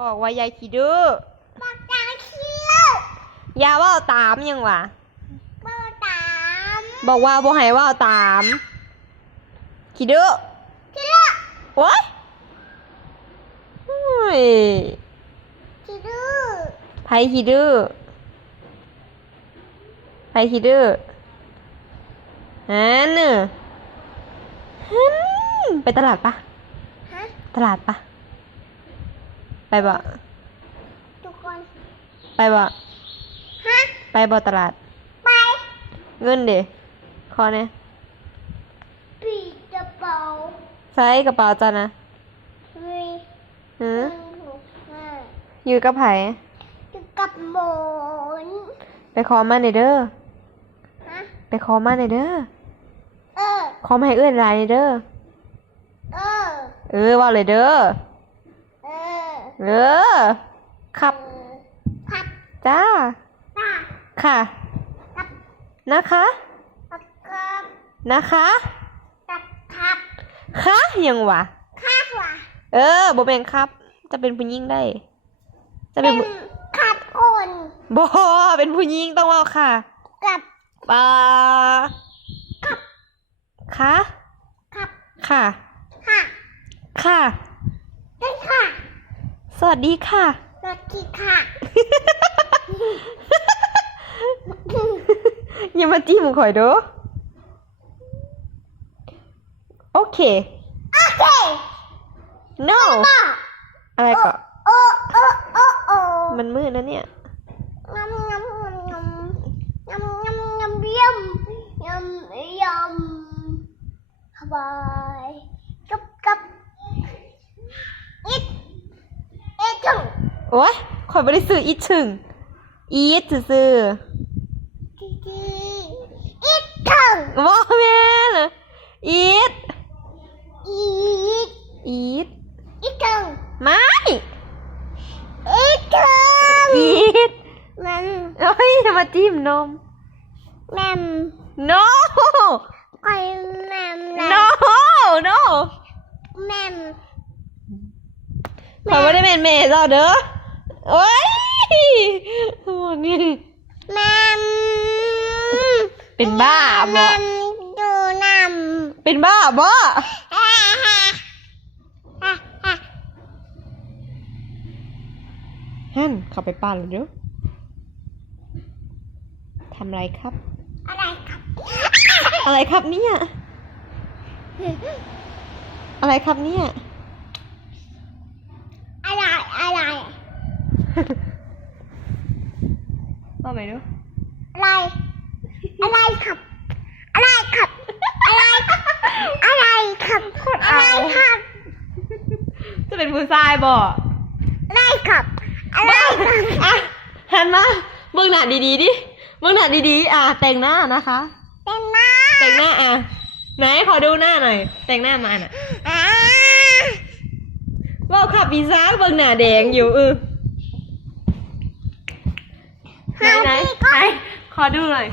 บอกว่ายายขี้ดื้อปากกาเขี้ยวอย่าเว่าตามยังวะเบอร์สาม บอกว่าบ่ให้เว่าตามขี้ดื้อเขี้ยวโอ๊ยโอ้ยขี้ดื้อไผขี้ดื้อไผขี้ดื้อฮันน่ะฮันไปตลาดปะฮะตลาดปะ ไปบ่ทุกคนไปบ่ฮะไปบ่ตลาด ไปเงินเด้ขอเนี่ยปีกระเป๋าใส่กระเป๋าจ้ะนะมีหือหนึ่งหกห้าอยู่กับไผอยู่กับหมอนไปขอมาหน่อยเด้อฮะไปขอมาหน่อยเด้อเออขอมาให้เอื้อนหลายหน่อยเด้อเออ เออว่าเลยเด้อเออ เออครับพัดจ้า ตาค่ะกับนะคะกับกับนะคะกับขับคะยังวะ ข้าหัวเออบ่เป็นครับ จะเป็นผู้หญิงได้ จะเป็เป็นนผู้ขับคนบ่เป็นผู้หญิงต้องว่าค่ะกับอ่าคะขับค่ะค่ะ ค่ะ ได้ค่ะ สวัสดีค่ะรถที่ค่ะอย่ามาจิ้มข่อยเด้อโอเค โอเค no บ้าอะไรก็โอ้โอ้โอ้โอ้มันมืดนะเนี่ยงำงำงำงำงำงำงำเยี่ยมยำยำสบายกับกับอิดอิดจัง โอ๊ยข่อยไม่ได้ซื้ออีชึงอีทซื้อดีดีอิดจังๆว่าแม่นอีทอีดอีทอิดจังไม่อิดจังอีทมันเอ้ยอย่ามาจิ้มนมแมม no ไก่แมมแม no ม no แมมข่อยไม่ได้เป็นเมย์เจ้าเด้อ โอ๊ยโอ้นี่แมมเป็นบ้าแมบ่มดูนเป็นบ้าบ่ำฮ่าฮ่าฮ่าฮ่าฮั่นเข้าไปป้านเลยเด้อทำไรครับ อะไรครับ อะไรครับเนี่ย อะไรครับเนี่ย อะไรอะไร ว่าไหมดูอะไร อะไรครับ อะไรครับ อะไรครับอะไรครับอะไรครับ จะเป็นผู้ชายบ่อะไรครับ อะไรครับอะหันมาเบื้องหน้าดีๆดิเบื้องหน้าดีๆ อะแต่งหน้านะคะเป็นหน้า แต่งหน้าอะไหนขอดูหน้าหน่อย แต่งหน้ามาน่ะอ่าว่าวขับปีซ่าเบื้องหน้าแดงอยู่เออ ไหนไหนไหนขอดูหน่อย